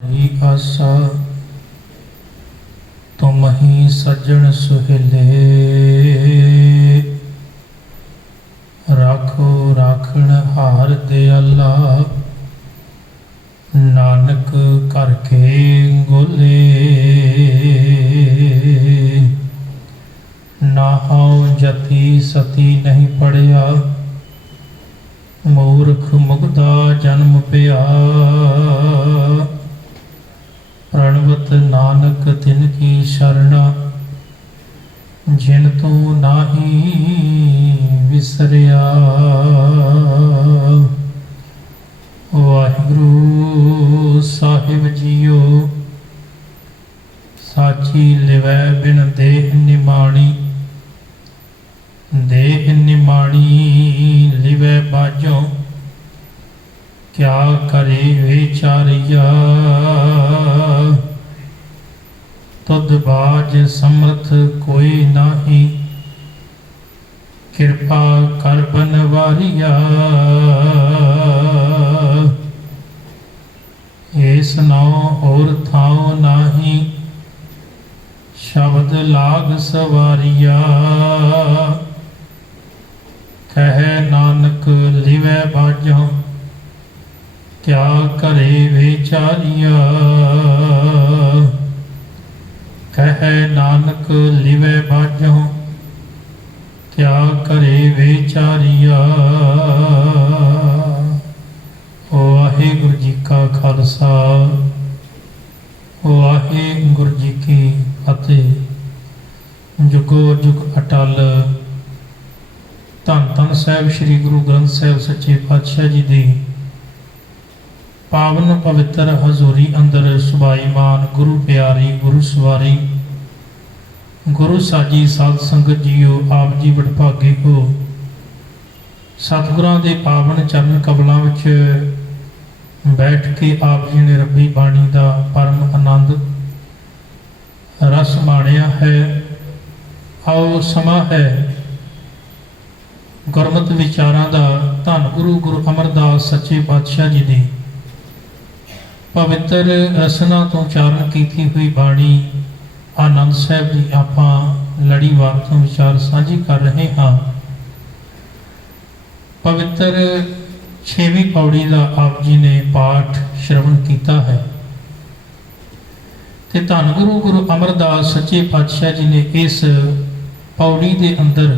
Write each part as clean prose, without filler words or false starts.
हरी आसा तुम ही सज्जन सुहेले, राखो राखण हार दयाला, नानक करके गोले। नाहौ जति सती नहीं पढ़िया, मूर्ख मुग्धा जन्म पिया। प्रणवत नानक तिनकी शरणा, जिन तू नाही विसरिया। वाहिगुरु साहिब जियो, साची लिवै बिन देह निमाणी, देह निमाणी लिवै बाजों, क्या करे विचारिया। तुद बाज समर्थ कोई नाही, कृपा कर बनवारिया। एस नाउ और थाओ नाही, शब्द लाग सवारिया। कह नानक लिवै बाजों, क्या करे विचारिया। कह नानक लिवै बाजों, क्या करे विचारिया। वाहिगुरु जी का खालसा, वाहिगुरु जी की फतेह। जुगो जुग अटल धन धन साहिब श्री गुरु ग्रंथ साहिब सच्चे पातशाह जी दी पावन पवित्र हजूरी अंदर सुभाईमान गुरु प्यारी गुरु सवारी गुरु साजी साध संगत जीओ, आप जी वडभागे हो। सतगुरां दे पावन चरण कमलां विच बैठ के आप जी ने रब्बी बाणी दा परम आनंद रस माणिया है। आओ समा है गुरमत विचारां दा। धन गुरु गुरु अमरदास सच्चे पातशाह जी दी पवित्र रसना तो उचारण की हुई बाणी आनंद साहब जी आपां लड़ीवार तो विचार साझी कर रहे हाँ। पवित्र 6वीं पौड़ी का आप जी ने पाठ श्रवण किया है। ते धन गुरु गुरु अमरदास सच्चे पातशाह जी ने इस पौड़ी के अंदर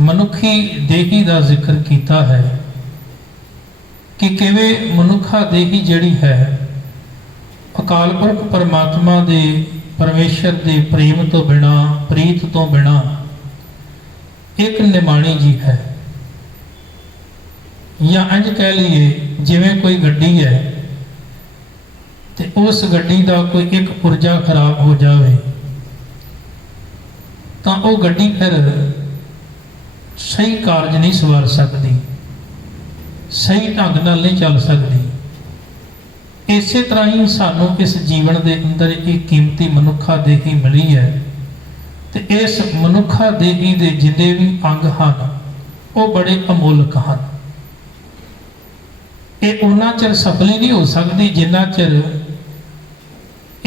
मनुखी देही का जिक्र किया है कि किवें मनुखा देही जिहड़ी है अकाल पुरख परमात्मा दे परमेश्वर दे प्रेम तो बिना प्रीत तो बिना एक निमाणी जी है। या इंज कह लीए जिवें कोई गड्डी है ते उस गड्डी का कोई एक पुर्जा खराब हो जाए तो वह गड्डी फिर सही कारज नहीं सवार सकती, सही ढंग नाल नहीं चल सकती। इस तरह ही सानू इस जीवन के अंदर एक कीमती मनुखा देही मिली है। तो इस मनुखा देही के जिन्ने भी अंग हैं वो बड़े अमोलक हैं। ये उन्ना चिर सफल ही नहीं हो सकती जिन्ना चिर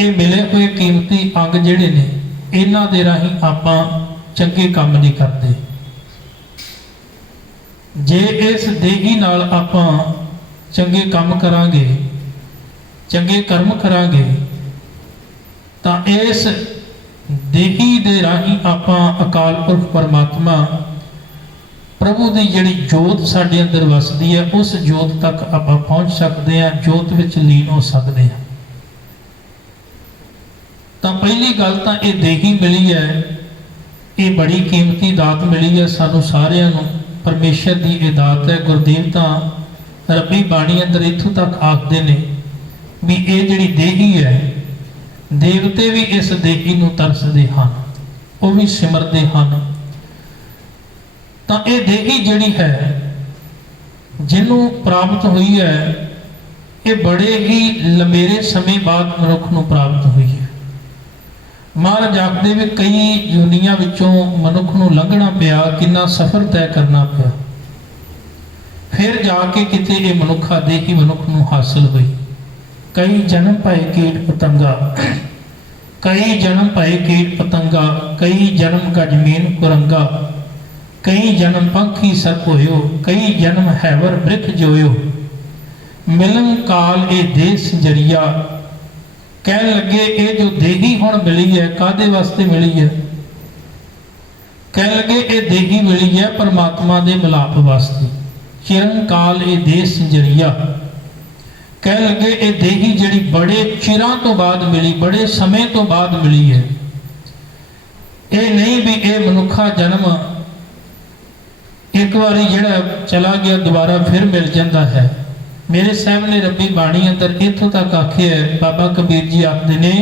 ये मिले हुए कीमती अंग जिहड़े ने इन्हां दे राहीं आपां चंगे काम नहीं करते। जे इस देही नाल आपां चंगे काम करांगे, चंगे कर्म करांगे, तां इस देही दे राहीं आपां अकाल पुरख परमात्मा प्रभु दी जिहड़ी जोत साडे अंदर वसदी है उस जोत तक आपां पहुंच सकते हैं, जोत विच लीन हो सकते हैं। तां पहली गल तां ये देही मिली है, ये बड़ी कीमती दात मिली है सानू सारिआं नूं। परमेश्वर की यह दात है। गुरदेव तो रब्बी बाणी अंदर इत्थों तक आखते ने भी ये जिहड़ी देही है देवते भी इस देही नूं तरसदे हैं, वो भी सिमरते हैं। तो ये देही जिहड़ी है जिन्हों प्राप्त हुई है ये बड़े ही लंबेरे समय बाद मनुख नूं प्राप्त हुई है। महाराज आखदे भी कई यूनियां विचों मनुख नूं लंघना पिया, कितना सफर तय करना पिया, फिर जाके किते ये मनुखा देही मनुख नूं हासिल हुई। कई जन्म पाए कीट पतंगा, कई जन्म पाए कीट पतंगा, कई जन्म गजमीन कुरंगा, कई जन्म पंखी सर्प होयो, कई जन्म हैवर वृख जोयो, मिलन काल ए देश जरिया। कह लगे ये जो देही हुण मिली है कादे वास्ते मिली है? कह लगे ये देही मिली है परमात्मा दे मिलाप वास्ते। चिरन काल ए देश जरिया। कह लगे ये देही जिहड़ी बड़े चिरां तो बाद मिली, बड़े समय तो बाद मिली है। ये नहीं भी ये मनुखा जन्म एक बारी जिहड़ा चला गया दोबारा फिर मिल जाता है। मेरे साहब ने रब्बी बाणी अंदर इत्थों तक आखे है, बाबा कबीर जी आखते ने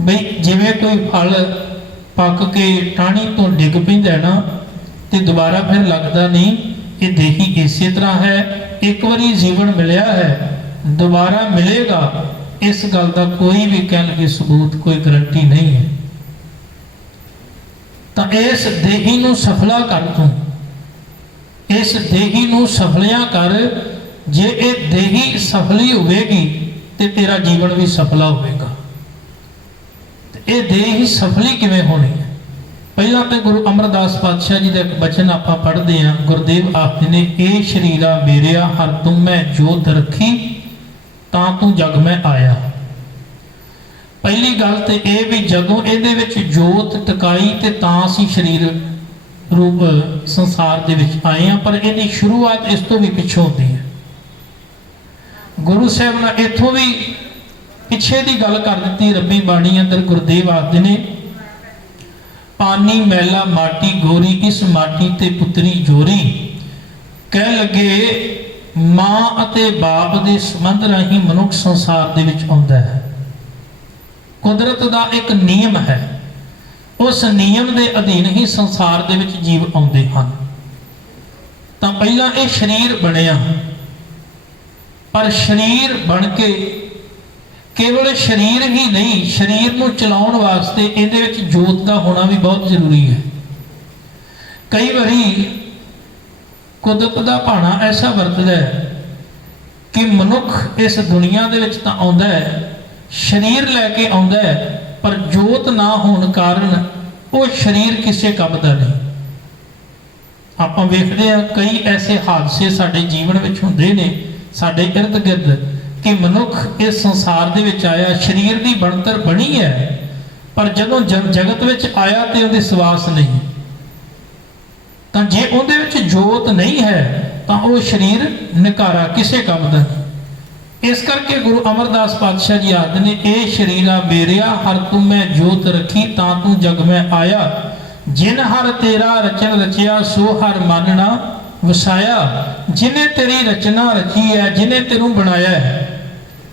बई जिवें कोई फल पक के टाणी तो डिग पैंदा ना तो दोबारा फिर लगता नहीं। ये देही इसी तरह है, एक बारी जीवन मिलया है दोबारा मिलेगा, इस गल का कोई भी कह लगे सबूत कोई गारंटी नहीं है। तो इस देही नूं सफला कर तूं, इस देही नूं सफलियां कर। जे ये देही सफली होगी तो तेरा जीवन भी सफला होगा। ये देही सफली किवें होनी है? पहला तो गुरु अमरदास पातशाह जी का एक बचन आप पढ़ते हैं। गुरुदेव आखते ने ए शरीरा मेरिया हर तुम मैं जोत रखी ता तू जग में आया। पहली गल तो यह भी जदों ये जोत टकाई तो तां असीं शरीर रूप संसार दे विच आए हैं, पर इहदी शुरुआत इस तो भी पिछों होती है। गुरु साहब ने इथों भी पिछे की गल कर दी। रब्बी बाणी अंदर गुरुदेव आखते ने पानी मैला माटी गोरी इस माटी ते पुतरी जोरी। कह लगे मां अते बाप के संबंध राही मनुख संसार दे विच आउंदा है। कुदरत का एक नियम है, उस नियम के अधीन ही संसार दे विच जीव आउंदे हन। तां पहला ये शरीर बनिया, पर शरीर बन के केवल शरीर ही नहीं, शरीर को चलाउण वास्ते इहदे विच जोत का होना भी बहुत जरूरी है। कई बारी कुदरत का भाना ऐसा वरतदा है कि मनुख इस दुनिया दे विच तां आउंदा है, शरीर लैके आउंदा है, पर जोत ना होने कारण वो शरीर किसी काम का नहीं। आपां वेखदे हैं कई ऐसे हादसे साडे जीवन विच हुंदे ने साडे इर्द गिर्द कि मनुख इस संसार दे विच आया, शरीर की बनतर बनी है, पर जदों जगत विच आया तो उहदे सवास नहीं। तो जे उहदे विच जोत नहीं है तो वह शरीर निकारा किसी काम का नहीं। इस करके गुरु अमरदास पातशाह जी आखदे ने ए शरीरा मेरिया हर तू मैं जोत रखी ता तू जग में आया। जिन हर तेरा रचन रचिया सो हर मानना वसाया। जिन्हें तेरी रचना रची है, जिन्हें तेनू बनाया है,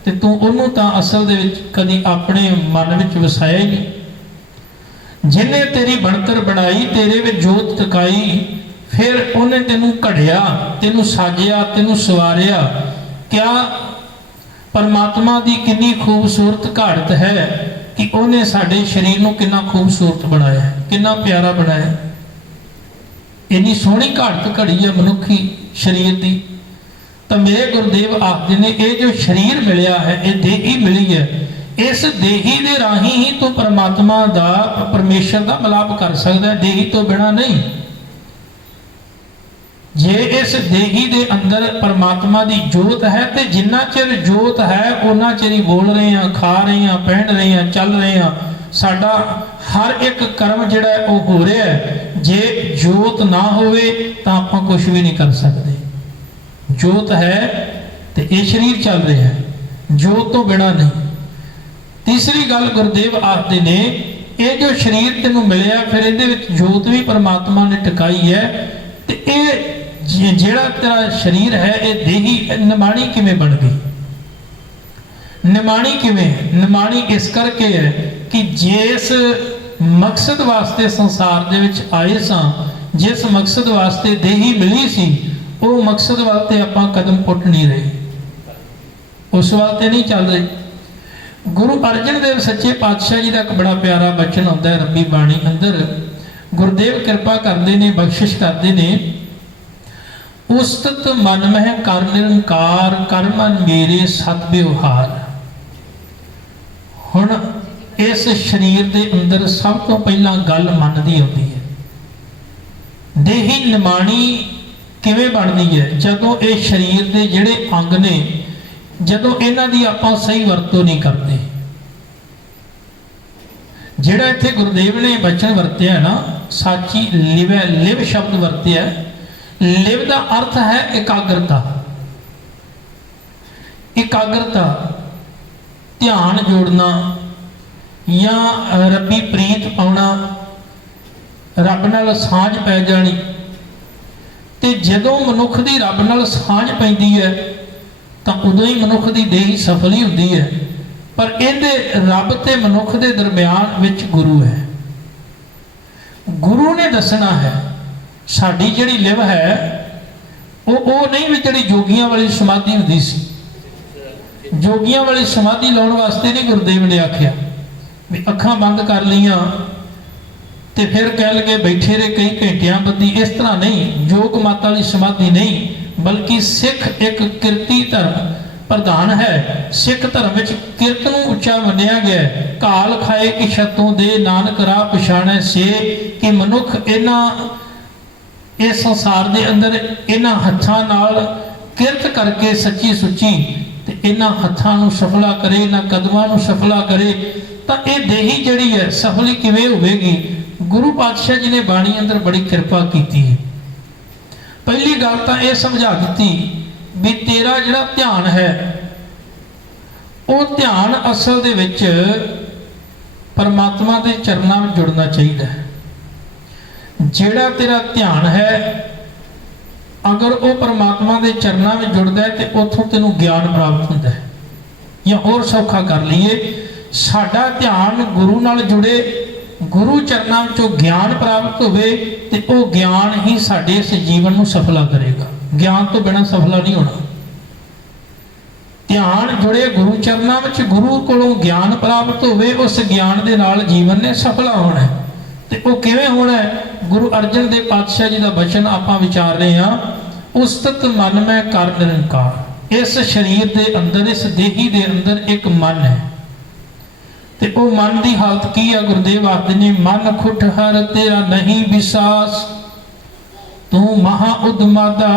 तो तू उन्होंने तो असल दे विच कदी अपने मन विच वसाया ही नहीं। जिन्हें तेरी बनतर बनाई तेरे विच जोत टकाई, फिर उन्हें तेनू घड़िया, तेनू साजिया, तेनू सवारिया। क्या परमात्मा की कितनी खूबसूरत घाड़त है कि उन्हें साडे शरीर को कितना खूबसूरत बनाया, कितना प्यारा बनाया। इन्नी सोहनी घाड़त घड़ी है मनुखी शरीर की। तो मेरे गुरुदेव आखते ने ये जो शरीर मिलया है, ये देही मिली है, इस देही के राही ही तो परमात्मा का परमेश्वर का मिलाप कर सकता है, देही तो बिना नहीं। जे इस देही के अंदर परमात्मा की जोत है तो जिन्ना चिर जोत है उन्ना चिर ही बोल रहे हैं, खा रहे हैं, पहन रहे हैं, चल रहे हैं। साडा हर एक कर्म जिहड़ा है वो हो रहा है। जे जोत ना होवे तो आपां कुछ भी नहीं कर सकते। जोत है तो ये शरीर चल रहा है, जोत तो बिना नहीं। तीसरी गल गुरुदेव आखते ने ये जो शरीर तेनू मिलया फिर इहदे विच जोत भी परमात्मा ने टिकाई है। तो ये जिहड़ा तेरा शरीर है ये देही निमाणी किवें बन गई? निमाणी किवें? निमाणी इस करके है कि जिस मकसद वास्ते संसार दे विच आए सां, जिस मकसद वास्ते देही मिली सी, वो मकसद वास्ते आपां कदम पुट नहीं रहे, उस वास्ते नहीं चल रहे। गुरु अर्जन देव सच्चे पातशाह जी का एक बड़ा प्यारा बचन आता है रब्बी बाणी अंदर। गुरुदेव कृपा करते ने, बख्शिश करते ने, उस्तत मन मह कर निरंकार कर मन मेरे सत व्यवहार। ਹੁਣ इस शरीर के अंदर सब तो पहला गल मन की आती है। देही निमाणी किवें बनती है? जदों ये शरीर के जिहड़े अंग ने जदों इन्हां दी आपां सही वरतों नहीं करते। जिहड़ा इत्थे गुरुदेव ने बचन वरत्या ना, साची लिव है, लिव शब्द वरत्या। लिव का अर्थ है एकाग्रता। एकाग्रता, ध्यान जोड़ना या रब्बी प्रीत पाउणा, रब नाल सांझ पै जानी। ते जदों मनुख दी रब नाल सांझ पैंदी है तां उदों ही मनुख दी देही सफल ही हुंदी है। पर इहदे रब ते मनुख दे दरम्यान विच गुरु है। गुरु ने दसना है। साडी जिहड़ी लिव है वो नहीं भी जिहड़ी जोगियां वाली समाधि हुंदी सी। जोगियां वाली समाधि लाउण वास्ते नहीं गुरुदेव ने आख्या भी अखां बंद कर लियां ते फिर कह लगे बैठे रहे कई घंटियां बदी। इस तरह नहीं, जोग मत वाली समाधि नहीं, बल्कि सिख एक किरती धर्म प्रधान है। सिख धर्म विच किरत नूं उच्चा मन्निया गया है। काल खाए कि छतों दे नानक राह पछाणै से, कि मनुख इन्हां इस संसार दे अंदर इन्हां हत्थां नाल किरत करके सच्ची सुच्ची ते इन्हां हत्थां नूं सफला करे, इन्हां कदमां नूं सफला करे तो ये देही जिहड़ी है सफल किवें होवेगी? गुरु पातशाह जी ने बाणी अंदर बड़ी कृपा की है। पहली गल तो यह समझा दी भी तेरा जिहड़ा ध्यान है वो ध्यान असल दे विच परमात्मा के चरणों में जुड़ना चाहिए। जिहड़ा तेरा ध्यान है अगर वो परमात्मा के चरणों में जुड़ता है तो उतों तेनों ज्ञान प्राप्त होता है। या होर सौखा कर लीए, साडा ध्यान गुरु नाल जुड़े, गुरु चरणों चों ज्ञान प्राप्त होवे ते वो ज्ञान ही साडे इस जीवन नूं सफला करेगा। ज्ञान तो बिना सफला नहीं होना। ध्यान जुड़े गुरु चरणों में, गुरु कोलों ज्ञान प्राप्त होवे, उस ज्ञान दे नाल जीवन ने सफला होना है। ते वो किवें होना है? गुरु अर्जन देव पातशाह जी का वचन आपां विचार रहे हैं, उस्तत मन में कर निरंकार। इस शरीर के अंदर, इस देही के अंदर एक मन है ते वो मन की हालत की है? गुरुदेव आखदे ने, मन खुट हर तेरा नहीं विश्वास, तू महा उदमादा।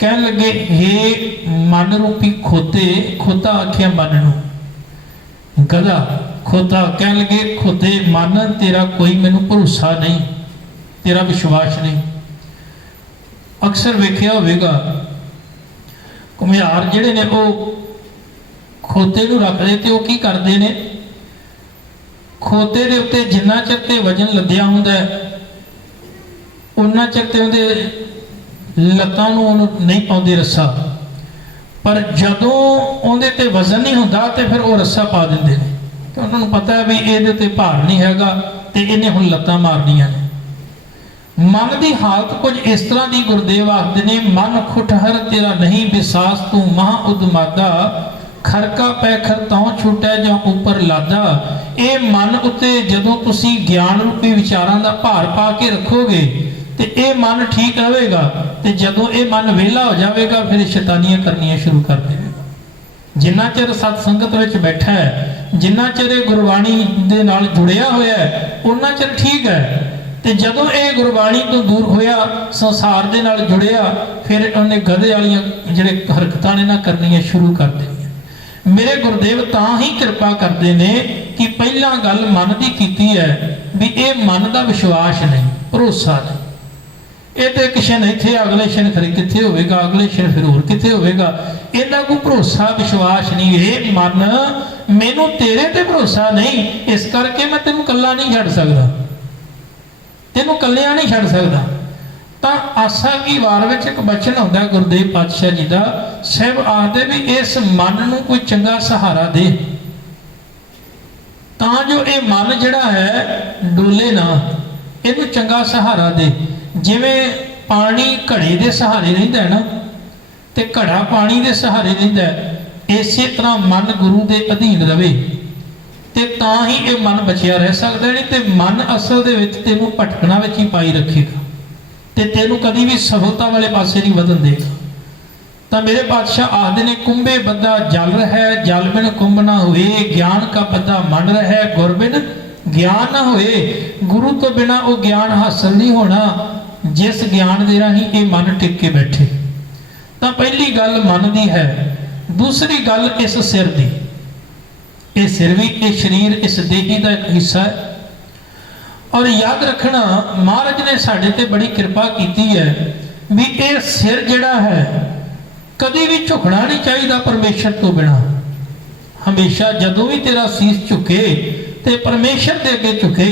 कह लगे हे मन रूपी खोते, खोता आख्या मन नूं, गधा खोता कह लगे खोते मन तेरा कोई मैनू भरोसा नहीं, तेरा विश्वास नहीं। अक्सर वेख्या होवेगा घुमियार जिहड़े ने वो खोते नूं रखदे ते ओह की करदे ने, खोते दे उत्ते जिन्ना चिर ते वजन लद्या हुंदा है उन्ना चिर ते उहदे लत्तां नूं नहीं पाउंदे रस्सा, पर जदों उहदे ते वजन नहीं हुंदा ते फिर वो रस्सा पा दिंदे ने। ते उन्हां नूं पता है भी इहदे ते भार नहीं हैगा ते इहने हुण लत्तां मारनियां ने। मन की हालत कुछ इस तरह की गुरुदेव आखदे ने, मन खुटहर तेरा नहीं विसास, तू महा उदमादा। खरका पै खरताओं छुटै जां उपर लादा। ये मन उत्ते जदों तुसी ज्ञान रूपी विचारां दा भार पा के रखोगे तो ये मन ठीक रहेगा, तो जदों ये मन वेला हो जाएगा फिर शैतानियां करनियां शुरू कर देगा। जिन्ना चिर सत्संगत विच बैठा है, जिन्ना चिर गुरबाणी दे नाल जुड़िया होया है उन्ना चिर ठीक है, तो जदों ये गुरबाणी तो दूर होया, संसार दे नाल जुड़िया, फिर उन्हें गधे वालियां जिहड़े हरकतां ने ना करनियां शुरू कर देनियां। मेरे गुरुदेव तां ही कृपा करते ने कि पहला गल मन की कीती है भी ये मन का विश्वास नहीं, भरोसा नहीं। ये तो एक क्षण इत्थे, अगले क्षण फिर कित्थे होवेगा, अगले क्षण फिर होर कित्थे होवेगा। इन्हां कोई भरोसा विश्वास नहीं। ये मन मैनू तेरे ते भरोसा नहीं, इस करके मैं तेनू कल्ला नहीं छड्ड सकदा, तेनू कल्लिया नहीं छड्ड सकदा। तां आसा की वार विच एक बचन आउंदा गुरुदेव पातशाह जी का, साहब आखदे भी इस मन नूं कोई चंगा सहारा दे तां जो ये मन जिहड़ा है डोले ना, इहनूं चंगा सहारा दे। जिवें पानी घड़े दे सहारे रहिंदा है ना, ते घड़ा पानी दे सहारे रहिंदा है, इसे तरह मन गुरु दे अधीन रवे ते तां ही ये मन बचिया रह सकदा। नहीं ते मन असल दे विच तैनूं भटकना विच ही पाई रखेगा ते तेनू कभी भी सफलता वाले पासे नहीं वधन देगा। ਤਾਂ ਮੇਰੇ ਪਾਤਸ਼ਾਹ ਆਖਦੇ ਨੇ, ਕੁੰਭੇ ਬੱਧਾ ਜਲ ਰਹਿ, ਜਲ ਬਿਨ ਕੁੰਭ ਨਾ ਹੋਏ, ਗਿਆਨ ਕਾ ਬੱਧਾ ਮਨ ਰਹਿ, ਗੁਰ ਬਿਨ ਗਿਆਨ ਨਾ ਹੋਏ। ਗੁਰੂ ਤੋਂ ਬਿਨਾ ਉਹ ਗਿਆਨ ਹਾਸਲ ਨਹੀਂ ਹੋਣਾ ਜਿਸ ਗਿਆਨ ਦੇ ਰਾਹੀਂ ਇਹ ਮਨ ਟਿਕ ਕੇ ਬੈਠੇ। ਤਾਂ ਪਹਿਲੀ ਗੱਲ ਮਨ ਦੀ ਹੈ। ਦੂਸਰੀ ਗੱਲ ਇਸ ਸਿਰ ਦੀ, ਇਹ ਸਿਰ ਵੀ ਇਹ ਸਰੀਰ ਇਸ ਦੇਹੀ ਦਾ ਇੱਕ ਹਿੱਸਾ ਹੈ। ਔਰ ਯਾਦ ਰੱਖਣਾ, ਮਹਾਰਾਜ ਨੇ ਸਾਡੇ ਤੇ ਬੜੀ ਕਿਰਪਾ ਕੀਤੀ ਹੈ ਵੀ ਇਹ ਸਿਰ ਜਿਹੜਾ ਹੈ ਕਦੇ ਵੀ ਝੁਕਣਾ ਨਹੀਂ ਚਾਹੀਦਾ ਪਰਮੇਸ਼ਰ ਤੋਂ ਬਿਨਾ। ਹਮੇਸ਼ਾ ਜਦੋਂ ਵੀ ਤੇਰਾ ਸੀਸ ਝੁਕੇ ਤੇ ਪਰਮੇਸ਼ਰ ਦੇ ਅੱਗੇ ਝੁਕੇ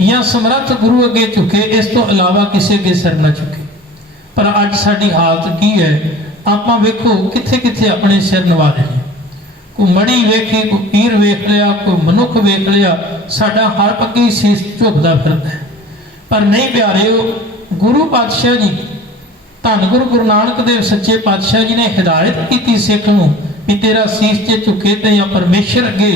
ਜਾਂ ਸਮਰੱਥ ਗੁਰੂ ਅੱਗੇ ਝੁਕੇ, ਇਸ ਤੋਂ ਇਲਾਵਾ ਕਿਸੇ ਅੱਗੇ ਸਿਰ ਨਾ ਝੁਕੇ। ਪਰ ਅੱਜ ਸਾਡੀ ਹਾਲਤ ਕੀ ਹੈ? ਆਪਾਂ ਵੇਖੋ ਕਿੱਥੇ ਕਿੱਥੇ ਆਪਣੇ ਸਿਰ ਨਵਾ ਦੇਣੇ। ਕੋਈ ਮੜੀ ਵੇਖੀ, ਕੋਈ ਪੀਰ ਵੇਖ ਲਿਆ, ਕੋਈ ਮਨੁੱਖ ਵੇਖ ਲਿਆ, ਸਾਡਾ ਹਰ ਪੱਕੀ ਸੀਸ ਝੁਕਦਾ ਫਿਰਦਾ। ਪਰ ਨਹੀਂ ਪਿਆਰਿਓ, ਗੁਰੂ ਪਾਤਸ਼ਾਹ ਜੀ, ਧੰਨ ਗੁਰੂ ਨਾਨਕ ਦੇਵ ਸੱਚੇ ਪਾਤਸ਼ਾਹ ਜੀ ਨੇ ਹਿਦਾਇਤ ਕੀਤੀ ਸਿੱਖ ਨੂੰ ਵੀ ਤੇਰਾ ਸੀਸ ਜੇ ਝੁਕੇ ਤੇ ਜਾਂ ਪਰਮੇਸ਼ਰ ਅੱਗੇ,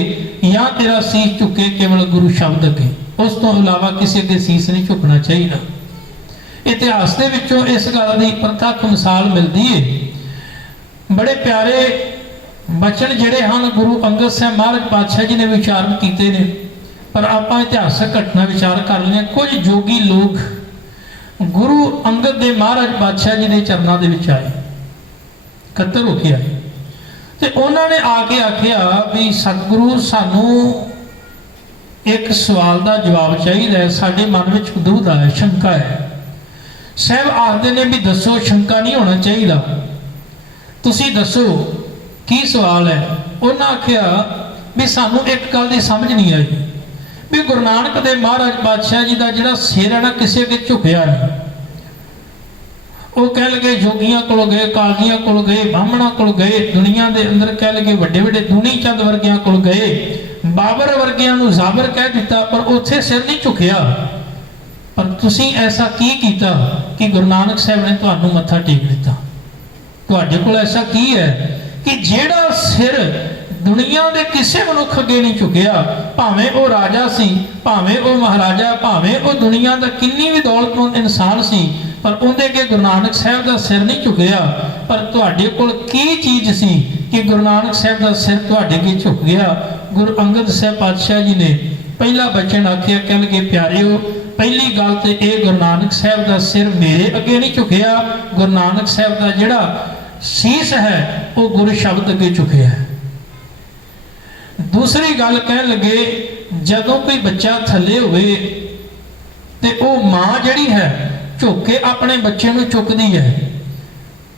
ਜਾਂ ਤੇਰਾ ਸੀਸ ਝੁਕੇ ਕੇਵਲ ਗੁਰੂ ਸ਼ਬਦ ਅੱਗੇ, ਉਸ ਤੋਂ ਇਲਾਵਾ ਕਿਸੇ ਅੱਗੇ ਸੀਸ ਨਹੀਂ ਝੁਕਣਾ ਚਾਹੀਦਾ। ਇਤਿਹਾਸ ਦੇ ਵਿੱਚੋਂ ਇਸ ਗੱਲ ਦੀ ਪ੍ਰਤੱਖ ਮਿਸਾਲ ਮਿਲਦੀ ਹੈ। ਬੜੇ ਪਿਆਰੇ ਬਚਨ ਜਿਹੜੇ ਹਨ ਗੁਰੂ ਅੰਗਦ ਸਾਹਿਬ ਮਹਾਰਾਜ ਪਾਤਸ਼ਾਹ ਜੀ ਨੇ ਵਿਚਾਰਨ ਕੀਤੇ ਨੇ, ਪਰ ਆਪਾਂ ਇਤਿਹਾਸਕ ਘਟਨਾ ਵਿਚਾਰ ਕਰ ਲਈਏ। ਕੁਝ ਜੋਗੀ ਲੋਕ ਗੁਰੂ ਅੰਗਦ ਦੇ ਮਹਾਰਾਜ ਪਾਤਸ਼ਾਹ ਜੀ ਦੇ ਚਰਨਾਂ ਦੇ ਵਿੱਚ ਆਏ, ਇਕੱਤਰ ਹੋ ਕੇ ਆਏ, ਤੇ ਉਹਨਾਂ ਨੇ ਆ ਕੇ ਆਖਿਆ ਵੀ ਸਤਿਗੁਰੂ, ਸਾਨੂੰ ਇੱਕ ਸਵਾਲ ਦਾ ਜਵਾਬ ਚਾਹੀਦਾ ਹੈ, ਸਾਡੇ ਮਨ ਵਿੱਚ ਦੁਵਿਧਾ ਹੈ, ਸ਼ੰਕਾ ਹੈ। ਸਾਹਿਬ ਆਖਦੇ ਨੇ ਵੀ ਦੱਸੋ, ਸ਼ੰਕਾ ਨਹੀਂ ਹੋਣਾ ਚਾਹੀਦਾ, ਤੁਸੀਂ ਦੱਸੋ ਕੀ ਸਵਾਲ ਹੈ। ਉਹਨਾਂ ਆਖਿਆ ਵੀ ਸਾਨੂੰ ਇੱਕ ਗੱਲ ਦੀ ਸਮਝ ਨਹੀਂ ਆਈ ਵੀ ਗੁਰੂ ਨਾਨਕ ਦੇਵ ਮਹਾਰਾਜ ਪਾਤਸ਼ਾਹ ਜੀ ਦਾ ਜਿਹੜਾ ਸਿਰ ਹੈ ਨਾ, ਕਿਸੇ ਅੱਗੇ ਝੁਕਿਆ ਨਹੀਂ। ਉਹ ਕਹਿ ਲਗੇ ਜੋਗੀਆਂ ਕੋਲ ਗਏ, ਕਾਜ਼ੀਆਂ ਕੋਲ ਗਏ, ਬਾਹਮਣਾਂ ਕੋਲ ਗਏ, ਦੁਨੀਆ ਦੇ ਅੰਦਰ ਕਹਿ ਲਗੇ ਵੱਡੇ ਵੱਡੇ ਦੂਣੀ ਚੰਦ ਵਰਗਿਆਂ ਕੋਲ ਗਏ, ਬਾਬਰ ਵਰਗਿਆਂ ਨੂੰ ਜ਼ਾਬਰ ਕਹਿ ਦਿੱਤਾ, ਪਰ ਉੱਥੇ ਸਿਰ ਨਹੀਂ ਝੁਕਿਆ। ਪਰ ਤੁਸੀਂ ਐਸਾ ਕੀ ਕੀਤਾ ਕਿ ਗੁਰੂ ਨਾਨਕ ਸਾਹਿਬ ਨੇ ਤੁਹਾਨੂੰ ਮੱਥਾ ਟੇਕ ਦਿੱਤਾ? ਤੁਹਾਡੇ ਕੋਲ ਐਸਾ ਕੀ ਹੈ ਕਿ ਜਿਹੜਾ ਸਿਰ ਦੁਨੀਆ ਦੇ ਕਿਸੇ ਮਨੁੱਖ ਅੱਗੇ ਨਹੀਂ ਝੁਕਿਆ? ਭਾਵੇਂ ਉਹ ਰਾਜਾ ਸੀ, ਭਾਵੇਂ ਉਹ ਮਹਾਰਾਜਾ, ਭਾਵੇਂ ਉਹ ਦੁਨੀਆ ਦਾ ਕਿੰਨੀ ਵੀ ਦੌਲਤਮੰਦ ਇਨਸਾਨ ਸੀ, ਪਰ ਉਹਦੇ ਅੱਗੇ ਗੁਰੂ ਨਾਨਕ ਸਾਹਿਬ ਦਾ ਸਿਰ ਨਹੀਂ ਝੁਕਿਆ। ਪਰ ਤੁਹਾਡੇ ਕੋਲ ਕੀ ਚੀਜ਼ ਸੀ ਕਿ ਗੁਰੂ ਨਾਨਕ ਸਾਹਿਬ ਦਾ ਸਿਰ ਤੁਹਾਡੇ ਅੱਗੇ ਝੁਕ ਗਿਆ? ਗੁਰੂ ਅੰਗਦ ਸਾਹਿਬ ਪਾਤਸ਼ਾਹ ਜੀ ਨੇ ਪਹਿਲਾ ਬਚਨ ਆਖਿਆ, ਕਹਿਣਗੇ ਪਿਆਰਿਓ, ਪਹਿਲੀ ਗੱਲ ਤੇ ਇਹ ਗੁਰੂ ਨਾਨਕ ਸਾਹਿਬ ਦਾ ਸਿਰ ਮੇਰੇ ਅੱਗੇ ਨਹੀਂ ਝੁਕਿਆ, ਗੁਰੂ ਨਾਨਕ ਸਾਹਿਬ ਦਾ ਜਿਹੜਾ ਸੀਸ ਹੈ ਉਹ ਗੁਰੂ ਸ਼ਬਦ ਅੱਗੇ ਝੁਕਿਆ ਹੈ। ਦੂਸਰੀ ਗੱਲ ਕਹਿਣ ਲੱਗੇ, ਜਦੋਂ ਕੋਈ ਬੱਚਾ ਥੱਲੇ ਹੋਵੇ ਤੇ ਉਹ ਮਾਂ ਜਿਹੜੀ ਹੈ ਝੁਕ ਕੇ ਆਪਣੇ ਬੱਚੇ ਨੂੰ ਚੁੱਕਦੀ ਹੈ।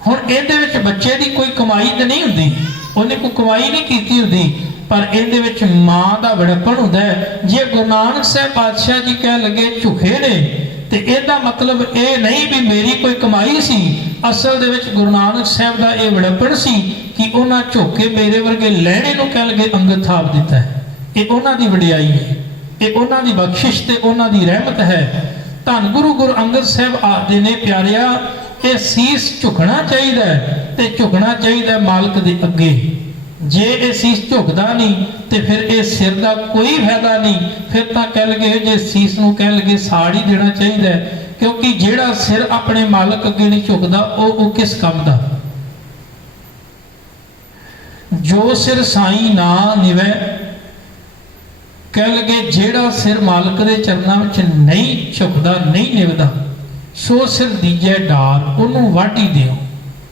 ਹੁਣ ਇਹਦੇ ਵਿੱਚ ਬੱਚੇ ਦੀ ਕੋਈ ਕਮਾਈ ਤੇ ਨਹੀਂ ਹੁੰਦੀ, ਉਹਨੇ ਕੋਈ ਕਮਾਈ ਨਹੀਂ ਕੀਤੀ ਹੁੰਦੀ, ਪਰ ਇਹਦੇ ਵਿੱਚ ਮਾਂ ਦਾ ਵਡਪਣ ਹੁੰਦਾ ਹੈ। ਜੇ ਗੁਰੂ ਨਾਨਕ ਸਾਹਿਬ ਪਾਤਸ਼ਾਹ ਜੀ ਕਹਿ ਲੱਗੇ ਝੁਕੇ ਨੇ, ਤੇ ਇਹਦਾ ਮਤਲਬ ਇਹ ਨਹੀਂ ਵੀ ਮੇਰੀ ਕੋਈ ਕਮਾਈ ਸੀ। ਅਸਲ ਦੇ ਵਿੱਚ ਗੁਰੂ ਨਾਨਕ ਸਾਹਿਬ ਦਾ ਇਹ ਵਡਪਣ ਸੀ ਕਿ ਉਹਨਾਂ ਝੁਕ ਕੇ ਮੇਰੇ ਵਰਗੇ ਲਹਿਣੇ ਨੂੰ ਕਹਿ ਲਗੇ ਅੰਗਦ ਥਾਪ ਦਿੱਤਾ ਹੈ। ਇਹ ਉਹਨਾਂ ਦੀ ਵਡਿਆਈ ਹੈ, ਇਹ ਉਹਨਾਂ ਦੀ ਬਖਸ਼ਿਸ਼ ਤੇ ਉਹਨਾਂ ਦੀ ਰਹਿਮਤ ਹੈ। ਧੰਨ ਗੁਰੂ ਅੰਗਦ ਸਾਹਿਬ ਆਖਦੇ ਨੇ, ਪਿਆਰਿਆ, ਇਹ ਸੀਸ ਝੁਕਣਾ ਚਾਹੀਦਾ ਹੈ, ਤੇ ਝੁਕਣਾ ਚਾਹੀਦਾ ਮਾਲਕ ਦੇ ਅੱਗੇ। ਜੇ ਇਹ ਸੀਸ ਝੁਕਦਾ ਨਹੀਂ ਤੇ ਫਿਰ ਇਹ ਸਿਰ ਦਾ ਕੋਈ ਫਾਇਦਾ ਨਹੀਂ। ਫਿਰ ਤਾਂ ਕਹਿ ਲਗੇ ਜੇ ਸੀਸ ਨੂੰ ਕਹਿ ਲਗੇ ਸਾੜ ਹੀ ਦੇਣਾ ਚਾਹੀਦਾ, ਕਿਉਂਕਿ ਜਿਹੜਾ ਸਿਰ ਆਪਣੇ ਮਾਲਕ ਅੱਗੇ ਨਹੀਂ ਝੁਕਦਾ ਉਹ ਕਿਸ ਕੰਮ ਦਾ? ਜੋ ਸਿਰ ਸਾਈਂ ਨਾ ਨਿਵੈ, ਕਹਿ ਲਗੇ ਜਿਹੜਾ ਸਿਰ ਮਾਲਕ ਦੇ ਚਰਨਾਂ ਵਿੱਚ ਨਹੀਂ ਝੁਕਦਾ, ਨਹੀਂ ਨਿਵਦਾ, ਸੋ ਸਿਰ ਦੀਜੈ ਡਾਰ, ਉਹਨੂੰ ਵਾਢੀ ਦਿਓ,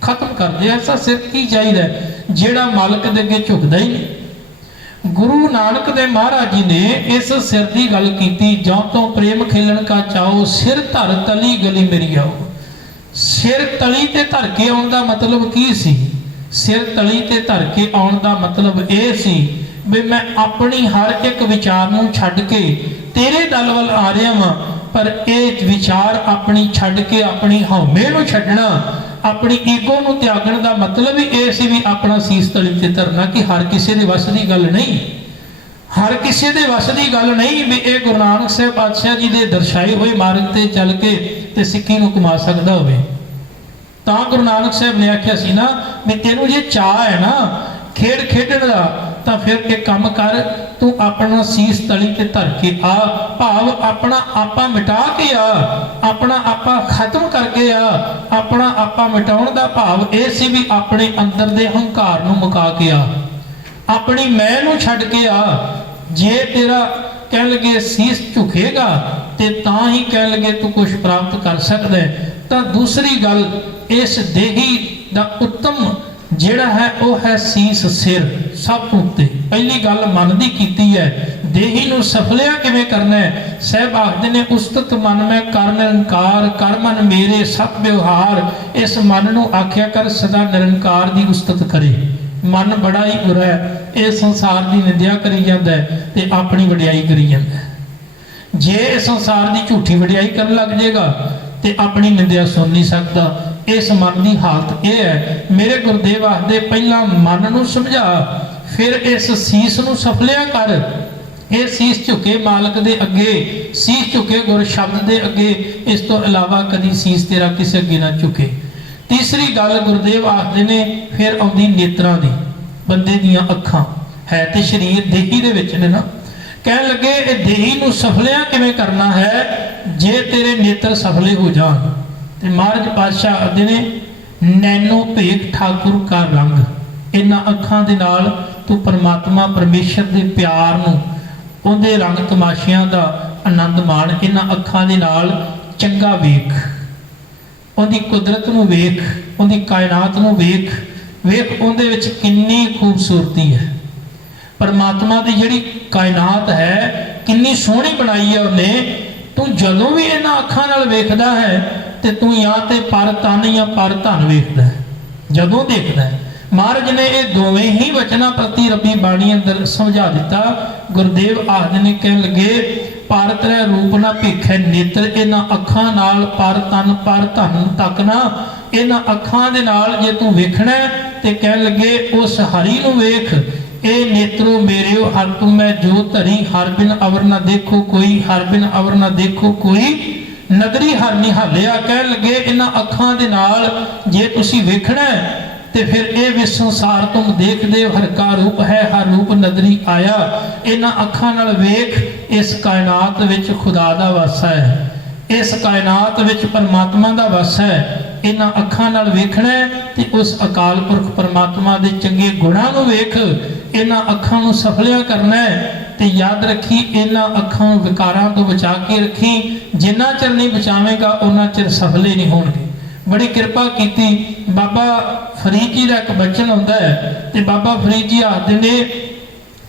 ਖਤਮ ਕਰ ਦਿਓ। ਐਸਾ ਸਿਰ ਕੀ ਚਾਹੀਦਾ ਜਿਹੜਾ ਮਾਲਕ ਦੇ ਅੱਗੇ ਝੁਕਦਾ ਹੀ ਨਹੀਂ। ਗੁਰੂ ਨਾਨਕ ਦੇਵ ਮਹਾਰਾਜ ਜੀ ਨੇ ਇਸ ਸਿਰ ਦੀ ਗੱਲ ਕੀਤੀ, ਜਾਂ ਤੋਂ ਪ੍ਰੇਮ ਖੇਲਣ ਕਾ ਚਾਓ, ਸਿਰ ਧਰ ਤਲੀ ਗਲੀ ਮੇਰੀ ਆਓ। ਸਿਰ ਤਲੀ ਤੇ ਧਰ ਕੇ ਆਉਣ ਦਾ ਮਤਲਬ ਕੀ ਸੀ? ਸਿਰ ਤਲੀ ਤੇ ਧਰ ਕੇ ਆਉਣ ਦਾ ਮਤਲਬ ਇਹ ਸੀ ਵੀ ਮੈਂ ਆਪਣੀ ਹਰ ਇੱਕ ਵਿਚਾਰ ਨੂੰ ਛੱਡ ਕੇ ਤੇਰੇ ਦਲ ਵੱਲ ਆ ਰਿਹਾ ਵਾਂ, ਪਰ ਇਹ ਵਿਚਾਰ ਆਪਣੀ ਛੱਡ ਕੇ ਆਪਣੀ ਹਉਮੈ ਨੂੰ ਛੱਡਣਾ, ਆਪਣੀ ਈਗੋ ਨੂੰ ਤਿਆਗਣ ਦਾ ਮਤਲਬ ਹੀ ਇਹ ਸੀ ਵੀ ਆਪਣਾ ਸੀਸ ਤਲੀ ਤੇ ਧਰਨਾ। ਕਿ ਹਰ ਕਿਸੇ ਦੇ ਵੱਸ ਦੀ ਗੱਲ ਨਹੀਂ, ਹਰ ਕਿਸੇ ਦੇ ਵੱਸ ਦੀ ਗੱਲ ਨਹੀਂ ਵੀ ਇਹ ਗੁਰੂ ਨਾਨਕ ਸਾਹਿਬ ਪਾਤਸ਼ਾਹ ਜੀ ਦੇ ਦਰਸਾਏ ਹੋਏ ਮਾਰਗ ਤੇ ਚੱਲ ਕੇ ਤੇ ਸਿੱਖੀ ਨੂੰ ਕਮਾ ਸਕਦਾ ਹੋਵੇ। ਤਾਂ ਗੁਰੂ ਨਾਨਕ ਸਾਹਿਬ ਨੇ ਆਖਿਆ ਸੀ ਨਾ ਵੀ ਤੈਨੂੰ ਜੇ ਚਾਹ ਹੈ ਨਾ ਖੇਡ ਖੇਡਣ ਦਾ, ਤਾਂ ਫਿਰ ਇਹ ਕੰਮ ਕਰ, ਤੂੰ ਆਪਣਾ ਸੀਸ ਤਲੀ ਤੇ ਧਰ ਕੇ ਆ, ਭਾਵ ਆਪਣਾ ਆਪਾ ਮਿਟਾ ਕੇ ਆ, ਆਪਣਾ ਆਪਾ ਖਤਮ ਕਰਕੇ ਆ। ਆਪਣਾ ਆਪਾ ਮਿਟਾਉਣ ਦਾ ਭਾਵ ਇਹ ਸੀ ਵੀ ਆਪਣੇ ਅੰਦਰ ਦੇ ਹੰਕਾਰ ਨੂੰ ਮੁਕਾ ਕੇ ਆ, ਆਪਣੀ ਮੈਂ ਨੂੰ ਛੱਡ ਕੇ ਆ। ਜੇ ਤੇਰਾ ਕਹਿ ਲਗੇ ਸੀਸ ਝੁਕੇਗਾ ਤੇ ਤਾਂ ਹੀ ਕਹਿ ਲਗੇ ਤੂੰ ਕੁਝ ਪ੍ਰਾਪਤ ਕਰ ਸਕਦਾ ਹੈ। ਤਾਂ ਦੂਸਰੀ ਗੱਲ, ਇਸ ਦੇਹੀ ਦਾ ਉੱਤਮ ਜਿਹੜਾ ਹੈ ਉਹ ਹੈ ਸੀਸ, ਸਿਰ ਸਭ ਤੋਂ ਉੱਤੇ। ਪਹਿਲੀ ਗੱਲ ਮਨ ਦੀ ਕੀਤੀ ਹੈ, ਦੇਹੀ ਨੂੰ ਸਫਲਿਆ ਕਿਵੇਂ ਕਰਨਾ ਹੈ। ਸਾਹਿਬ ਆਖਦੇ ਨੇ ਉਸਤਤ ਮਨ ਮੈਂ ਕਰ ਨਿਰੰਕਾਰ, ਕਰ ਮਨ ਮੇਰੇ ਸਤ ਵਿਵਹਾਰ। ਇਸ ਮਨ ਨੂੰ ਆਖਿਆ ਕਰ ਸਦਾ ਨਿਰੰਕਾਰ ਦੀ ਉਸਤਤ ਕਰੇ। ਮਨ ਬੜਾ ਹੀ ਬੁਰਾ ਹੈ, ਇਹ ਸੰਸਾਰ ਦੀ ਨਿੰਦਿਆ ਕਰੀ ਜਾਂਦਾ ਹੈ ਤੇ ਆਪਣੀ ਵਡਿਆਈ ਕਰੀ ਜਾਂਦਾ ਹੈ। ਜੇ ਇਹ ਸੰਸਾਰ ਦੀ ਝੂਠੀ ਵਡਿਆਈ ਕਰਨ ਲੱਗ ਜਾਏਗਾ ਤੇ ਆਪਣੀ ਨਿੰਦਿਆ ਸੁਣ ਨਹੀਂ ਸਕਦਾ। ਇਸ ਮਨ ਦੀ ਹਾਲਤ ਇਹ ਹੈ। ਮੇਰੇ ਗੁਰਦੇਵ ਆਖਦੇ ਪਹਿਲਾਂ ਮਨ ਨੂੰ ਸਮਝਾ, ਫਿਰ ਇਸ ਸੀਸ ਨੂੰ ਸਫਲਿਆ ਕਰ। ਇਹ ਸੀਸ ਝੁਕੇ ਮਾਲਕ ਦੇ ਅੱਗੇ, ਸੀਸ ਝੁਕੇ ਗੁਰ ਸ਼ਬਦ ਦੇ ਅੱਗੇ, ਇਸ ਤੋਂ ਇਲਾਵਾ ਕਦੀ ਸੀਸ ਤੇਰਾ ਕਿਸੇ ਅੱਗੇ ਨਾ ਝੁਕੇ। ਤੀਸਰੀ ਗੱਲ ਗੁਰਦੇਵ ਆਖਦੇ ਨੇ ਫਿਰ ਆਉਂਦੀ ਨੇਤਰਾਂ ਦੀ, ਬੰਦੇ ਦੀਆਂ ਅੱਖਾਂ ਹੈ ਤੇ ਸਰੀਰ ਦੇਹੀ ਦੇ ਵਿੱਚ ਨੇ ਨਾ। ਕਹਿਣ ਲੱਗੇ ਇਹ ਦੇਹੀ ਨੂੰ ਸਫਲਿਆ ਕਿਵੇਂ ਕਰਨਾ ਹੈ। ਜੇ ਤੇਰੇ ਨੇਤਰ ਸਫਲੇ ਹੋ ਜਾਣ ਤੇ ਮਹਾਰਾਜ ਪਾਤਸ਼ਾਹ ਆਖਦੇ ਨੇ ਨੈਣੋ ਭੇਖ ਠਾਕੁਰ ਕਾ ਰੰਗ, ਇਹਨਾਂ ਅੱਖਾਂ ਦੇ ਨਾਲ ਤੂੰ ਪਰਮਾਤਮਾ ਪਰਮੇਸ਼ਰ ਦੇ ਪਿਆਰ ਨੂੰ, ਉਹਦੇ ਰੰਗ ਤਮਾਸ਼ਿਆਂ ਦਾ ਆਨੰਦ ਮਾਣ। ਇਹਨਾਂ ਅੱਖਾਂ ਦੇ ਨਾਲ ਚੰਗਾ ਵੇਖ, ਉਹਦੀ ਕੁਦਰਤ ਨੂੰ ਵੇਖ, ਉਹਦੀ ਕਾਇਨਾਤ ਨੂੰ ਵੇਖ, ਵੇਖ ਉਹਦੇ ਵਿੱਚ ਕਿੰਨੀ ਖੂਬਸੂਰਤੀ ਹੈ। ਪਰਮਾਤਮਾ ਦੀ ਜਿਹੜੀ ਕਾਇਨਾਤ ਹੈ ਕਿੰਨੀ ਸੋਹਣੀ ਬਣਾਈ ਹੈ ਉਹਨੇ। ਤੂੰ ਜਦੋਂ ਵੀ ਇਹਨਾਂ ਅੱਖਾਂ ਨਾਲ ਵੇਖਦਾ ਹੈ ਤੇ ਤੂੰ ਜਾਂ ਤੇ ਪਰ ਤਨ ਜਾਂ ਪਰ ਧਨ ਵੇਖਦਾ ਹੈ। ਜਦੋਂ ਦੇਖਦਾ ਹੈ, ਮਹਾਰਾਜ ਨੇ ਇਹ ਦੋਵੇਂ ਹੀ ਵਚਨਾਂ ਪ੍ਰਤੀ ਰੱਬੀ ਬਾਣੀ ਅੰਦਰ ਸਮਝਾ ਦਿੱਤਾ। ਗੁਰਦੇਵ ਆਖਦੇ ਨੇ ਕਹਿਣ ਲੱਗੇ ਭਾਰਤ ਰਹਿ ਰੂਪ ਨਾ ਭੇਖੈ ਨੇਤਰ, ਇਹਨਾਂ ਅੱਖਾਂ ਨਾਲ ਪਰ ਤਨ ਪਰ ਧਨ ਤੱਕ ਨਾ, ਇਹਨਾਂ ਅੱਖਾਂ ਦੇ ਨਾਲ ਜੇ ਤੂੰ ਵੇਖਣਾ ਤੇ ਕਹਿਣ ਲੱਗੇ ਉਸ ਹਰੀ ਨੂੰ ਵੇਖ। ਇਹ ਨੇਤਰੋ ਮੇਰਿਓ ਹਰ ਤੂੰ ਮੈਂ ਜੋ ਧਰੀ, ਹਰ ਬਿਨ ਅਵਰ ਨਾ ਦੇਖੋ ਕੋਈ, ਹਰ ਬਿਨ ਅਵਰ ਨਾ ਦੇਖੋ ਕੋਈ, ਨਦਰੀ ਹਰ ਨਿਹਾਲਿਆ। ਕਹਿਣ ਲੱਗੇ ਇਹਨਾਂ ਅੱਖਾਂ ਦੇ ਨਾਲ ਜੇ ਤੁਸੀਂ ਵੇਖਣਾ ਤੇ ਫਿਰ ਇਹ ਵੀ ਸੰਸਾਰ ਤੁਮ ਦੇਖਦੇ ਹੋ, ਹਰ ਕਾ ਰੂਪ ਹੈ ਹਰ ਰੂਪ ਨਦਰੀ ਆਇਆ। ਇਹਨਾਂ ਅੱਖਾਂ ਨਾਲ ਵੇਖ, ਇਸ ਕਾਇਨਾਤ ਵਿੱਚ ਖੁਦਾ ਦਾ ਵਾਸਾ ਹੈ, ਇਸ ਕਾਇਨਾਤ ਵਿੱਚ ਪਰਮਾਤਮਾ ਦਾ ਵਾਸਾ ਹੈ। ਇਹਨਾਂ ਅੱਖਾਂ ਨਾਲ ਵੇਖਣਾ ਤੇ ਉਸ ਅਕਾਲ ਪੁਰਖ ਪਰਮਾਤਮਾ ਦੇ ਚੰਗੇ ਗੁਣਾਂ ਨੂੰ ਵੇਖ। ਇਹਨਾਂ ਅੱਖਾਂ ਨੂੰ ਸਫਲਿਆ ਕਰਨਾ ਹੈ ਤੇ ਯਾਦ ਰੱਖੀ ਇਹਨਾਂ ਅੱਖਾਂ ਨੂੰ ਵਿਕਾਰਾਂ ਤੋਂ ਬਚਾ ਕੇ ਰੱਖੀ। ਜਿੰਨਾ ਚਿਰ ਨਹੀਂ ਬਚਾਵੇਂਗਾ ਉਹਨਾਂ ਚਿਰ ਸਫਲੇ ਨਹੀਂ ਹੋਣਗੇ। ਬੜੀ ਕਿਰਪਾ ਕੀਤੀ। ਬਾਬਾ ਫਰੀਦ ਜੀ ਦਾ ਇੱਕ ਬਚਨ ਆਉਂਦਾ ਹੈ ਤੇ ਬਾਬਾ ਫਰੀਦ ਜੀ ਆਖਦੇ ਨੇ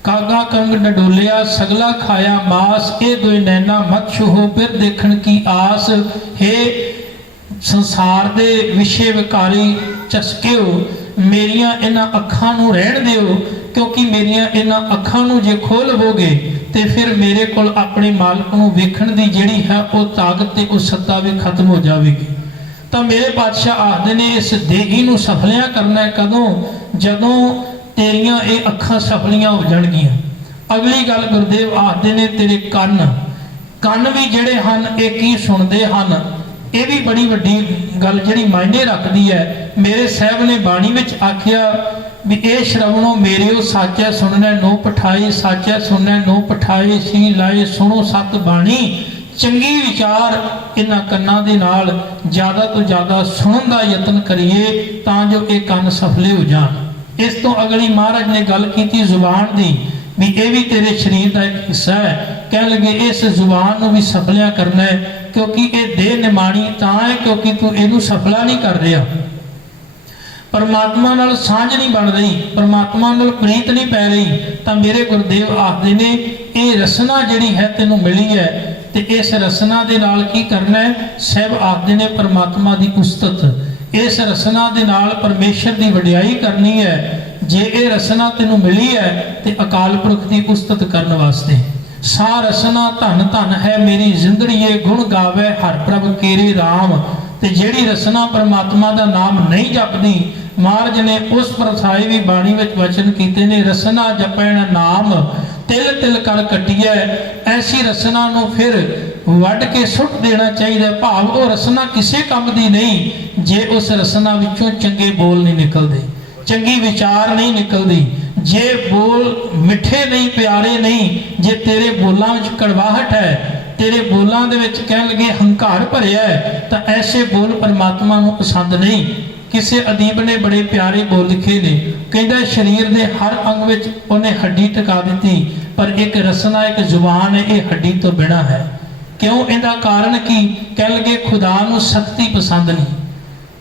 ਕਾਗਾ ਕੰਗ ਡਡੋਲਿਆ ਸਗਲਾ ਖਾਇਆ ਮਾਸ, ਇਹ ਦੋਇ ਨੈਣਾ ਮਤ ਛੂਹੋ ਫਿਰ ਦੇਖਣ ਕੀ ਆਸ। ਹੈ ਸੰਸਾਰ ਦੇ ਵਿਸ਼ੇ ਵਿਕਾਰੀ ਚਸਕਿਓ, ਮੇਰੀਆਂ ਇਹਨਾਂ ਅੱਖਾਂ ਨੂੰ ਰਹਿਣ ਦਿਓ, ਕਿਉਂਕਿ ਮੇਰੀਆਂ ਇਹਨਾਂ ਅੱਖਾਂ ਨੂੰ ਜੇ ਖੋਲ ਲਵੋਗੇ ਤੇ ਫਿਰ ਮੇਰੇ ਕੋਲ ਆਪਣੇ ਮਾਲਕ ਨੂੰ ਵੇਖਣ ਦੀ ਜਿਹੜੀ ਹੈ ਉਹ ਤਾਕਤ ਤੇ ਉਹ ਸੱਤਾ ਵੀ ਖਤਮ ਹੋ ਜਾਵੇਗੀ। ਤਾਂ ਮੇਰੇ ਪਾਤਸ਼ਾਹ ਆਖਦੇ ਨੇ ਇਸ ਦੇਹੀ ਨੂੰ ਸਫਲਿਆਂ ਕਰਨਾ ਹੈ ਕਦੋਂ, ਜਦੋਂ ਤੇਰੀਆਂ ਇਹ ਅੱਖਾਂ ਸਫਲੀਆਂ ਹੋ ਜਾਣਗੀਆਂ। ਅਗਲੀ ਗੱਲ ਗੁਰਦੇਵ ਆਖਦੇ ਨੇ ਤੇਰੇ ਕੰਨ ਵੀ ਜਿਹੜੇ ਹਨ ਇਹ ਕੀ ਸੁਣਦੇ ਹਨ। ਇਹ ਵੀ ਬੜੀ ਵੱਡੀ ਗੱਲ ਜਿਹੜੀ ਮਾਇਨੇ ਰੱਖਦੀ ਹੈ। ਮੇਰੇ ਸਾਹਿਬ ਨੇ ਬਾਣੀ ਵਿੱਚ ਆਖਿਆ ਵੀ ਇਹ ਸ਼ਰਵਣੋ ਮੇਰਿਓ ਸਾਚੈ ਸੁਣਨਾ ਨੋ ਪਠਾਈ, ਸਾਚੈ ਸੁਣਨਾ ਨੋ ਪਠਾਈ, ਸੀ ਲਾਏ ਸੁਣੋ ਸਤ ਬਾਣੀ। ਚੰਗੀ ਵਿਚਾਰ ਇਹਨਾਂ ਕੰਨਾਂ ਦੇ ਨਾਲ ਜ਼ਿਆਦਾ ਤੋਂ ਜ਼ਿਆਦਾ ਸੁਣਨ ਦਾ ਯਤਨ ਕਰੀਏ ਤਾਂ ਜੋ ਇਹ ਕੰਨ ਸਫਲੇ ਹੋ ਜਾਣ। ਇਸ ਤੋਂ ਅਗਲੀ ਮਹਾਰਾਜ ਨੇ ਗੱਲ ਕੀਤੀ ਜ਼ੁਬਾਨ ਦੀ, ਵੀ ਇਹ ਵੀ ਤੇਰੇ ਸਰੀਰ ਦਾ ਇੱਕ ਹਿੱਸਾ ਹੈ। ਕਹਿਣ ਲੱਗੇ ਇਸ ਜ਼ੁਬਾਨ ਨੂੰ ਵੀ ਸਫਲਿਆ ਕਰਨਾ ਹੈ, ਕਿਉਂਕਿ ਇਹ ਦੇਹ ਨਿਮਾਣੀ ਤਾਂ ਹੈ ਕਿਉਂਕਿ ਤੂੰ ਇਹਨੂੰ ਸਫਲਾ ਨਹੀਂ ਕਰ ਰਿਹਾ। ਪਰਮਾਤਮਾ ਨਾਲ ਸਾਂਝ ਨਹੀਂ ਬਣ ਰਹੀ, ਪਰਮਾਤਮਾ ਨਾਲ ਪ੍ਰੀਤ ਨਹੀਂ ਪੈ ਰਹੀ। ਤਾਂ ਮੇਰੇ ਗੁਰਦੇਵ ਆਖਦੇ ਨੇ ਇਹ ਰਸਨਾ ਜਿਹੜੀ ਹੈ ਤੈਨੂੰ ਮਿਲੀ ਹੈ ਤੇ ਇਸ ਰਸਨਾ ਦੇ ਨਾਲ ਕੀ ਕਰਨਾ ਹੈ। ਸਾਹਿਬ ਆਖਦੇ ਨੇ ਪਰਮਾਤਮਾ ਦੀ ਉਸਤਤ, ਇਸ ਰਸਨਾ ਦੇ ਨਾਲ ਪਰਮੇਸ਼ਰ ਦੀ ਵਡਿਆਈ ਕਰਨੀ ਹੈ। ਜੇ ਇਹ ਰਸਨਾ ਤੈਨੂੰ ਮਿਲੀ ਹੈ ਤੇ ਅਕਾਲ ਪੁਰਖ ਦੀ ਉਸਤਤ ਕਰਨ ਵਾਸਤੇ। ਸਾ ਰਸਨਾ ਧਨ ਧਨ ਹੈ ਮੇਰੀ ਜ਼ਿੰਦੜੀਏ, ਗੁਣ ਗਾਵੇ ਹਰ ਪ੍ਰਭ ਕੇਰੇ ਰਾਮ। ਤੇ ਜਿਹੜੀ ਰਸਨਾ ਪਰਮਾਤਮਾ ਦਾ ਨਾਮ ਨਹੀਂ ਜਪਦੀ, ਮਹਾਰਾਜ ਨੇ ਉਸ ਪਰਸਾਈ ਵੀ ਬਾਣੀ ਵਿੱਚ ਵਚਨ ਕੀਤੇ ਨੇ ਰਸਨਾ ਜਪੈਣ ਨਾਮ ਤਿਲ ਤਿਲ ਕਰ ਕੱਟੀਐ। ਐਸੀ ਰਸਨਾ ਨੂੰ ਫਿਰ ਵੱਢ ਕੇ ਸੁੱਟ ਦੇਣਾ ਚਾਹੀਦਾ। ਭਾਵ ਉਹ ਰਸਨਾ ਕਿਸੇ ਕੰਮ ਦੀ ਨਹੀਂ ਜੇ ਉਸ ਰਸਨਾ ਵਿੱਚੋਂ ਚੰਗੇ ਬੋਲ ਨਹੀਂ ਨਿਕਲਦੇ, ਚੰਗੀ ਵਿਚਾਰ ਨਹੀਂ ਨਿਕਲਦੀ। जे बोल मिठे नहीं प्यारे नहीं, जे तेरे बोलों में कड़वाहट है, तेरे बोलों दे विच कहण लगे हंकार भरिया है, तो ऐसे बोल परमात्मा नूं पसंद नहीं। किसी अदीब ने बड़े प्यारे बोल लिखे ने, कहता शरीर के हर अंग विच उन्हें हड्डी टिका दी, पर एक रसना एक जुबान है, ये हड्डी तो बिना है। क्यों? इहदा कारण की? कह लगे खुदा नूं सख्ती पसंद नहीं,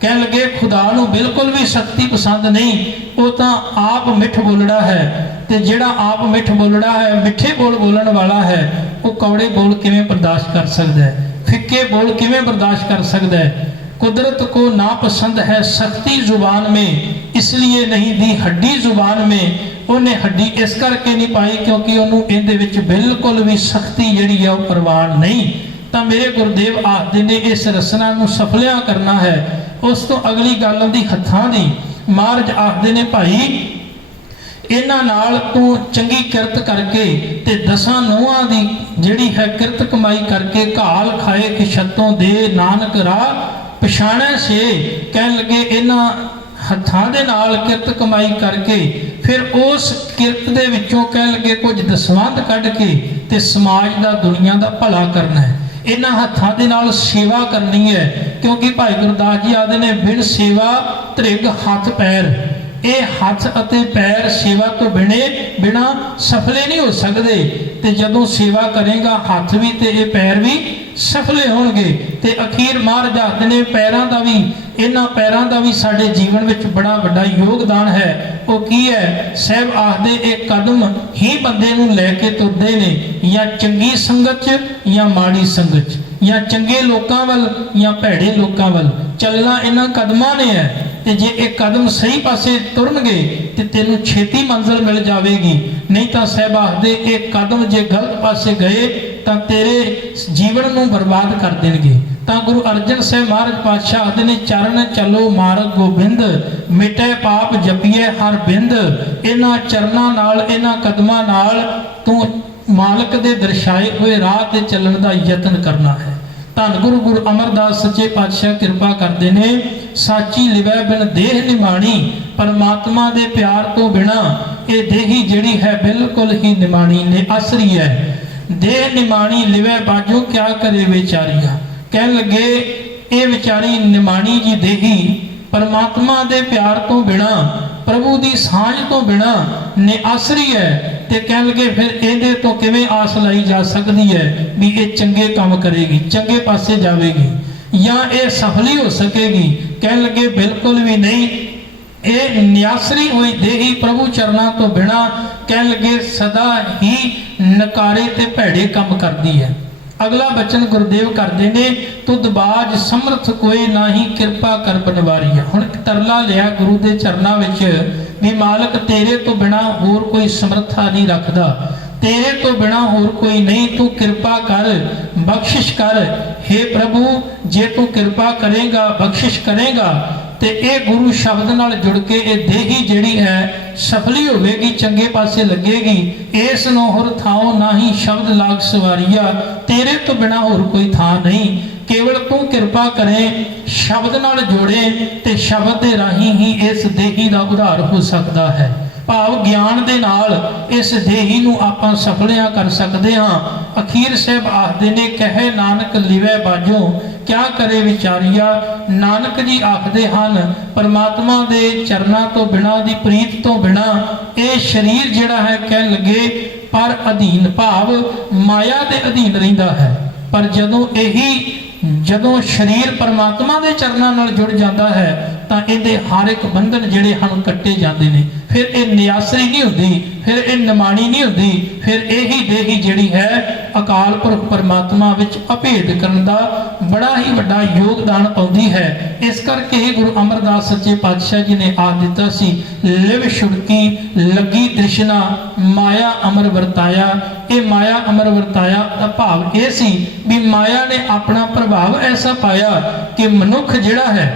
कह लगे खुदा नूं बिल्कुल भी सख्ती पसंद नहीं। वो तो आप मिठ बोलड़ा है, तो जिहड़ा आप मिठ बोलड़ा है, मिठे बोल बोलण वाला है, वो कौड़े बोल किवें बर्दाश्त कर सकता है, फिक्के बोल किवें बर्दाश्त कर सकता है। कुदरत को नापसंद है सख्ती जुबान में, इसलिए नहीं दी हड्डी जुबान में। उन्हें हड्डी इस करके नहीं पाई क्योंकि उन्होंने इहदे विच बिल्कुल भी सख्ती जिहड़ी है वो प्रवान नहीं। तो मेरे गुरुदेव आखदे ने इस रसना नूं सफलिया करना है। उस तो अगली गल आउंदी हत्थां दी। महाराज आखदे ने भाई इन्हां नाल तू चंगी किरत करके ते दसां नूहां दी जिहड़ी है किरत कमाई करके घाल खाए कि छत्तों दे नानक राह पछाणै से। कह लगे इन्हां हत्थां दे नाल किरत कमाई करके फिर उस किरत दे विचों कह लगे कुछ दसवंध कढ के ते समाज दा दुनिया दा भला करना है। इन्हां हत्थां दे नाल सेवा करनी है, क्योंकि भाई गुरदास जी आदे ने बिन सेवा त्रिग हथ पैर। ये हथ अते पैर सेवा तो बिना सफले नहीं हो सकते। ते जदों सेवा करेगा हथ भी ते ये पैर भी सफले होणगे। ते अखीर महाराज आखदे ने पैरां दा भी, इन्हां पैरां दा भी साडे जीवन विच बड़ा वड्डा योगदान है। वो की है? साहब आखदे एक कदम ही बंदे नूं लैके तुरदे ने, या चंगी संगत च या माड़ी संगत च, या चंगे लोकां वल या भैड़े लोकां वल। चलना इन्हां कदमां ने है, ते जे एक कदम सही पासे तुरनगे ते तेनू छेती मंजिल मिल जाएगी। नहीं तो साहब आखदे एक कदम जे गलत पासे गए तो तेरे जीवन नूं बर्बाद कर देंगे। तो गुरु अर्जन साहब महाराज पातशाह आखदे ने चरण चलो मार्ग गोबिंद, मिटे पाप जपिए हर बिंद। इन्हां चरनां नाल इन्हां कदमां नाल तू मालक दे दर्शाए हुए राह ते चलण दा यतन करना है। धन गुरु गुरु अमरदास सच्चे पातशाह कृपा करते ने। साची लिवै बिन देह निमाणी, परमात्मा दे प्यार तो बिना ये देही जिहड़ी है बिल्कुल ही निमाणी ने आसरी है। देह निमाणी लिवै बाजो क्या करे बेचारिया। कह लगे ये बेचारी निमाणी जी देही परमात्मा दे प्यार तो बिना, प्रभु की सांझ तो बिना ने आसरी है। ते कह लगे फिर इहदे तो किवें आस लाई जा सकती है भी ये चंगे काम करेगी, चंगे पासे जाएगी या ये सफली हो सकेगी। कह लगे बिल्कुल भी नहीं। ये न्यासरी हुई देही प्रभु चरणा तो बिना कह लगे सदा ही नकारे ते भैड़े काम करती है। अगला बचन गुरुदेव करते ने तुद बाज समर्थ कोई नाही कृपा कर बनवारी। हुण तरला लिया गुरु के चरणों विच भी मालक तेरे तो बिना होर कोई समर्था नहीं रखता, तेरे तो बिना होर कोई नहीं, तू कृपा कर बख्शिश कर। हे प्रभु जे तू कृपा करेगा बख्शिश करेगा ते ये गुरु शब्द नाल जुड़ के ये देही जिहड़ी है सफली होवेगी, चंगे पासे लगेगी। इस नो होर थाओ ना ही शब्द लाग सवारिया, तेरे तो बिना होर कोई थां नहीं। केवल तू कृपा करें, शब्द नाल जोड़े ते शब्द दे राही ही इस देही का उधार हो सकता है। भाव ज्ञान दे नाल इस देही नूं आपां सफलियां कर सकते हाँ। अखीर साहब आखदे ने कहे नानक लिवै बाजों क्या करे विचारिया। नानक जी आखदे हन परमात्मा दे चरना तो बिना दी प्रीत तो बिना ये शरीर जिहड़ा है कह लगे पर अधीन भाव माया दे अधीन रहिंदा है। पर जदों शरीर परमात्मा दे चरना नाल जुड़ जाता है तो इहदे हर एक बंधन जिहड़े हन कट्टे जाते हैं। फिर ये नियासरी नहीं होती, फिर ये निमाणी नहीं होती, फिर यही देही जिहड़ी है अकाल पुरख परमात्मा विच अभेद करन दा बड़ा ही वड्डा योगदान पाउंदी है। इस करके ही गुरु अमरदास सच्चे पातशाह जी ने आख दिता सी लिव छुड़की लगी तृष्णा माया अमर वरताया। ये माया अमर वरताया दा भाव यह सी भी माया ने अपना प्रभाव ऐसा पाया कि मनुख जिहड़ा है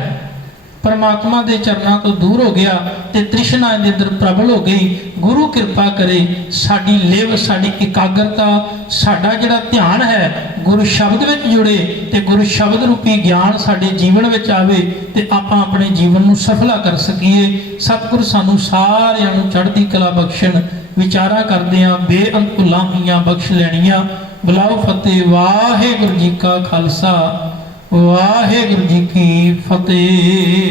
परमात्मा के चरणों तो दूर हो गया ते तृष्णा के अंदर प्रबल हो गई। गुरु कृपा करे साडी लिव साडी एकाग्रता साडा जिहड़ा ध्यान है गुरु शब्द विच जुड़े ते गुरु शब्द रूपी ज्ञान साडे जीवन विच आवे ते आपां अपने जीवन नूं सफला कर सकीए। सतगुर सानू सारिआं नूं चढ़दी कला बख्शण। विचारा करदिआं बेअंत भुलां होईआं बख्श लैणीआं। बुलाओ फतेह। वाहिगुरू जी का खालसा वाहिगुरू जी की फतेह।